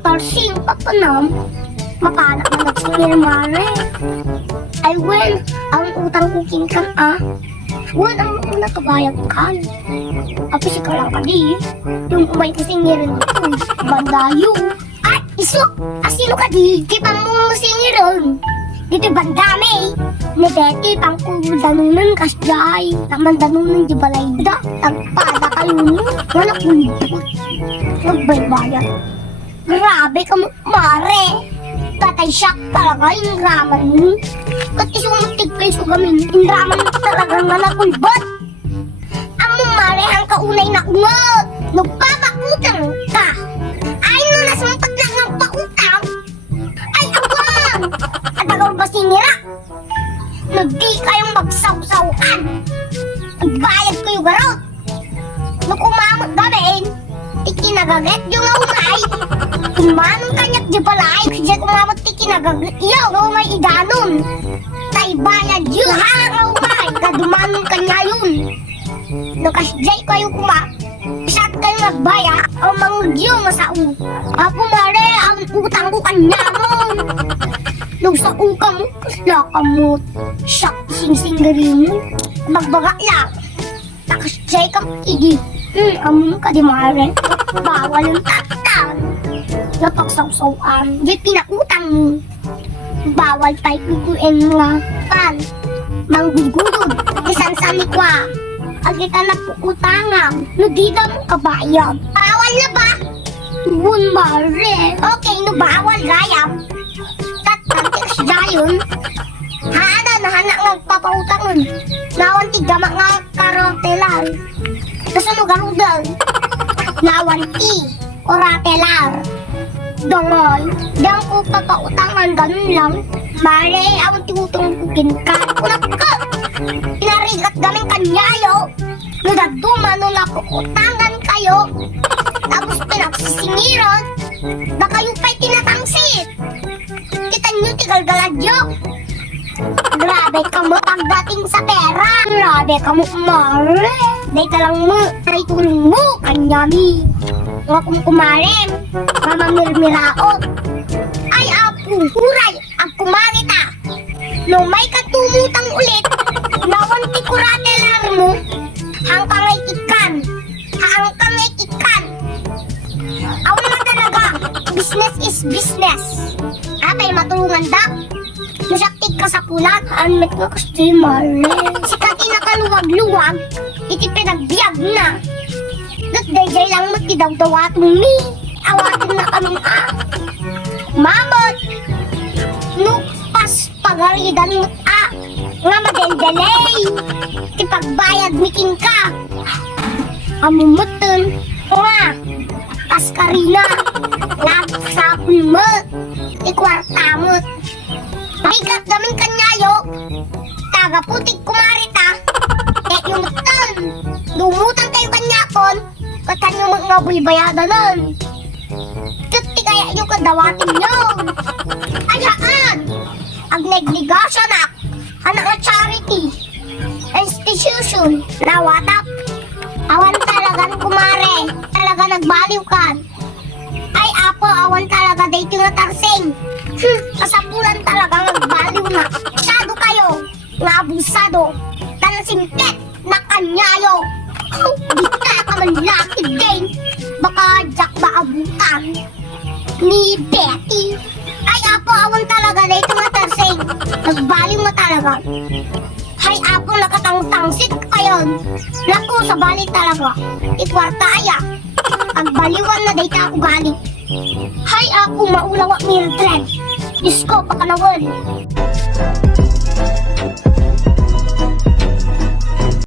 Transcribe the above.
tarsing papanam. Mapana na nagsingir mare. Ay wen, ang utang kuking kan Wen ang una kabayag kan. Apo si kalang kadi. Yung umay kasingirin ko. Bandayo. Ay, iso! Asino ka di? Di pa mo singirin. Dito bandami. Nedeti pang danunan kasjay. Taman danunan di balay da. Tagpada kayo mo. Wala kulipot. Nagbaybayan. Grabe ka mo, mare. Tatay shock talaga yung raman mo. Kasi sumutig pa yung sugamin. Yung raman mo talagang nanakulbot. Ang mare ang kaunay na ungot. Nagpapakutang ka. Ay, nunas mong paglang ng pakutang. Ay, awang! At agaw ba sinira? Nagdi kayong magsaw-sawan. Nagbayad ko yung garot. Nakumamag gamin. Ikinagaget yung umay. Kumanong kanyak di balay. Kaya kumamag ikinagaget yaw ng umay idanon. Tay bayad yung harang umay. Kadumanong kanya yun. Nakasjay kayo kuma. Saan kayo nagbaya? Ang mangudyo masao. Apo mare, ang utang ko kanya mo. Nung sa uka mo, kasla ka mo. Siyak sing-singgarin mo. Magbaga lang. Nakasjay ka mo igi. Amon ka di mare. Bawal yung tatang. Napagsaw-sawan. Di pinakutang mo. Bawal tayo kukuin mga pan. Manggugulod. Isan sami kwa. Agita na pukutangan. Nudida mo kabayab. Bawal na ba? Bun mare. Okay, no bawal gayam. Tatantik siya yun. Haana na hanak nga papautangan. Nawan tigama nga karotelar. Kasano garudan? Nawan ti oratelar. Dongol. Diyang ko papautangan ganun lang. Mare, awang tigutong kukin ka. Unak ka. Pinarigat gaming kanyayo. Nagdumano na puutangan kayo. Tapos pinagsisingirot. Na kayo pa'y tinatangsit. Kita nyo tigal-galadyo. Grabe ka mo pagdating sa pera. Grabe ka mo, mare. Dahil lang mo, ay tulong mo, kanyami. Nga kung kumarem, mamamirmiraot. Ay apo, huray, ang kumarita. No may katumutang ulit, nawan ti kuratelar mo, hang kangay ikan. Awan na talaga, business is business. May matulungan da. Nasaktig ka sa pulat, anmet nga kasi mare. Sikat inakaluwag-luwag, iti pinagbiag na. Nagdayjay lang mo tidaw-dawatong mi. Awatin na kanong Mamot! Nupas pagaridan mo nga madeldelay. Tipagbayad miking ka. Amumutin nga. Kaskarina. Nagsapul mo. Ikwartamot. Bigat namin kanyayo. Tagaputik kumarita. Yung tan. Lumutang kayo kanyakon. Katanyo mga buy-bayadan nun. Tuti kaya yung kadawatin nyo. Ayaan. Ang negligosyo na. Anak na charity. Institution. Nawatap. Awan talagang kumare. Talaga nagbaliw kan. Ay apo, awan talaga dito na tarsing. Kasapulan talaga nagbaliw na. Masyado kayo. Nga abusado. Tanasimpet na kanyayo. Di ka man lakid din. Baka jak maabutan ni Betty. Ay apo, awan talaga dito na tarsing. Nagbaliw na talaga. Hay apo, nakatang-tangsit kayon. Naku, sa bali talaga. Ikwartaya. Ang baliwan na dito ako galing. Hay apo, maulawa Mildred. Diyos ko, pakanawan.